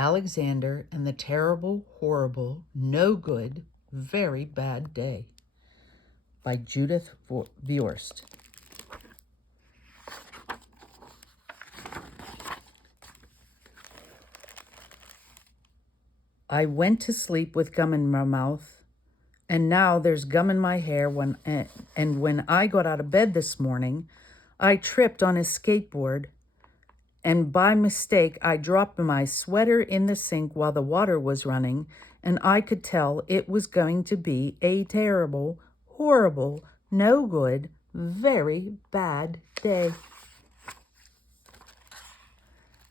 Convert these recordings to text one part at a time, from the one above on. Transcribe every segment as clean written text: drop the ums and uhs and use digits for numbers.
Alexander and the Terrible, Horrible, No Good, Very Bad Day by Judith Viorst. I went to sleep with gum in my mouth, and now there's gum in my hair. When I got out of bed this morning, I tripped on a skateboard, and by mistake, I dropped my sweater in the sink while the water was running, and I could tell it was going to be a terrible, horrible, no good, very bad day.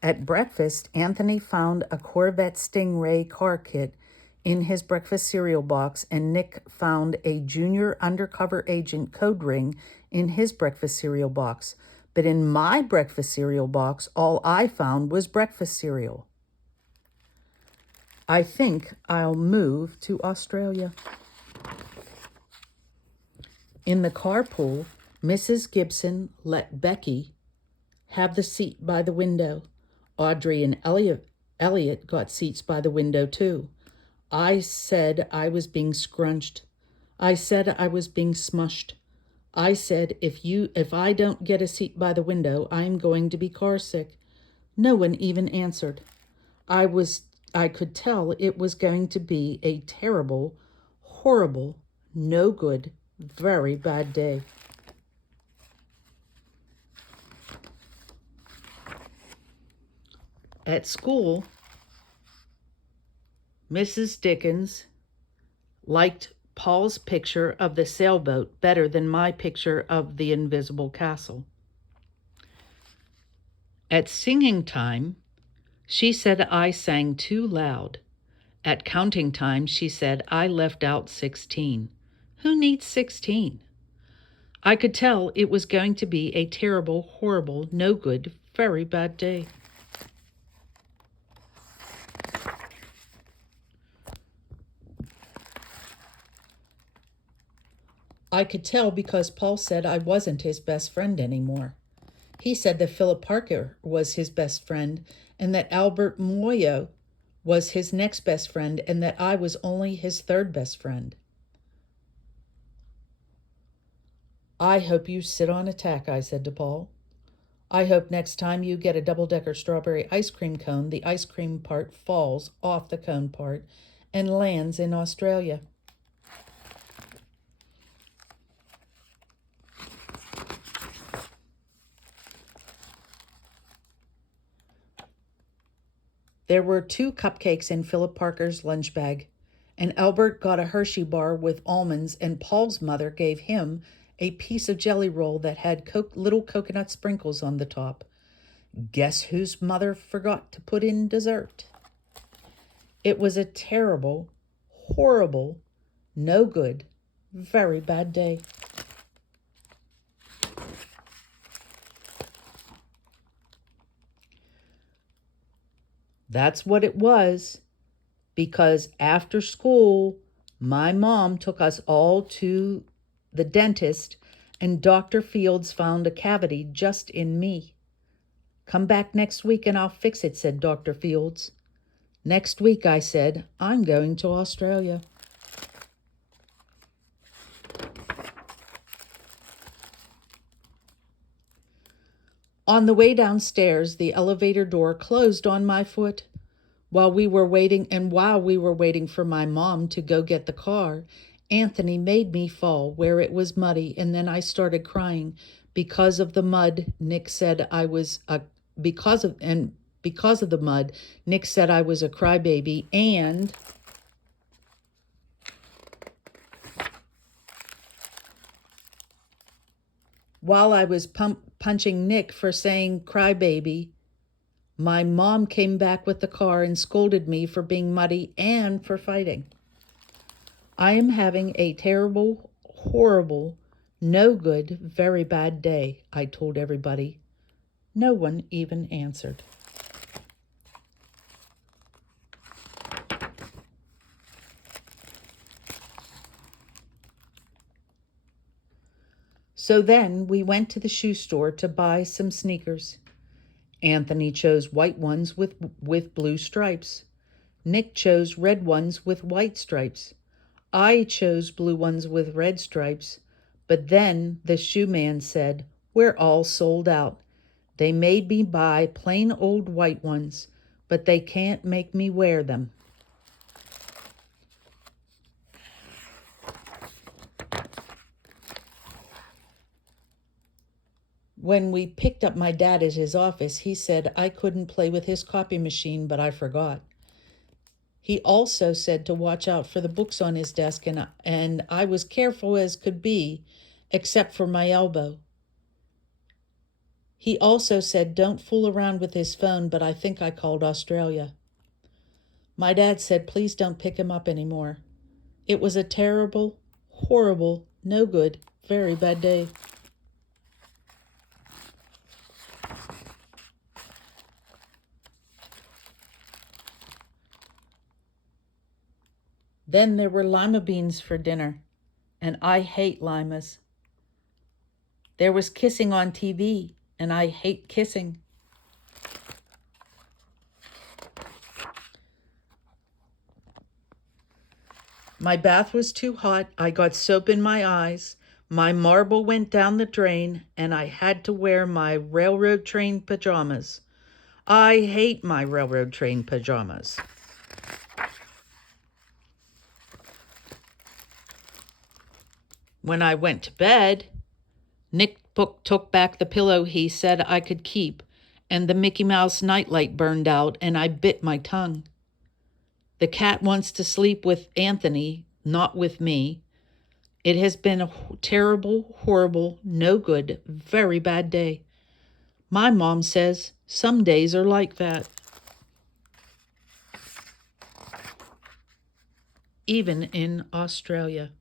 At breakfast, Anthony found a Corvette Stingray car kit in his breakfast cereal box, and Nick found a junior undercover agent code ring in his breakfast cereal box. But in my breakfast cereal box, all I found was breakfast cereal. I think I'll move to Australia. In the carpool, Mrs. Gibson let Becky have the seat by the window. Audrey and Elliot got seats by the window too. I said I was being scrunched. I said I was being smushed. I said, if I don't get a seat by the window, I'm going to be car sick. No one even answered. I could tell it was going to be a terrible, horrible, no good, very bad day. At school, Mrs. Dickens liked Paul's picture of the sailboat better than my picture of the invisible castle. At singing time, she said I sang too loud. At counting time, she said I left out 16. Who needs 16? I could tell it was going to be a terrible, horrible, no good, very bad day. I could tell because Paul said I wasn't his best friend anymore. He said that Philip Parker was his best friend and that Albert Moyo was his next best friend and that I was only his third best friend. I hope you sit on a tack, I said to Paul. I hope next time you get a double-decker strawberry ice cream cone, the ice cream part falls off the cone part and lands in Australia. There were 2 cupcakes in Philip Parker's lunch bag, and Albert got a Hershey bar with almonds, and Paul's mother gave him a piece of jelly roll that had little coconut sprinkles on the top. Guess whose mother forgot to put in dessert? It was a terrible, horrible, no good, very bad day. That's what it was, because after school, my mom took us all to the dentist, and Dr. Fields found a cavity just in me. Come back next week and I'll fix it, said Dr. Fields. Next week, I said, I'm going to Australia. On the way downstairs, the elevator door closed on my foot. While we were waiting for my mom to go get the car, Anthony made me fall where it was muddy, and then I started crying because of the mud. Nick said I was because of the mud. Nick said I was a crybaby, and while I was punching Nick for saying crybaby, my mom came back with the car and scolded me for being muddy and for fighting. I am having a terrible, horrible, no good, very bad day, I told everybody. No one even answered. So then we went to the shoe store to buy some sneakers. Anthony chose white ones with blue stripes. Nick chose red ones with white stripes. I chose blue ones with red stripes. But then the shoe man said, "We're all sold out. They made me buy plain old white ones, but they can't make me wear them." When we picked up my dad at his office, he said I couldn't play with his copy machine, but I forgot. He also said to watch out for the books on his desk, and I was careful as could be, except for my elbow. He also said don't fool around with his phone, but I think I called Australia. My dad said please don't pick him up anymore. It was a terrible, horrible, no good, very bad day. Then there were lima beans for dinner, and I hate limas. There was kissing on TV, and I hate kissing. My bath was too hot. I got soap in my eyes. My marble went down the drain, and I had to wear my railroad train pajamas. I hate my railroad train pajamas. When I went to bed, Nick took back the pillow he said I could keep, and the Mickey Mouse nightlight burned out, and I bit my tongue. The cat wants to sleep with Anthony, not with me. It has been a terrible, horrible, no good, very bad day. My mom says some days are like that. Even in Australia.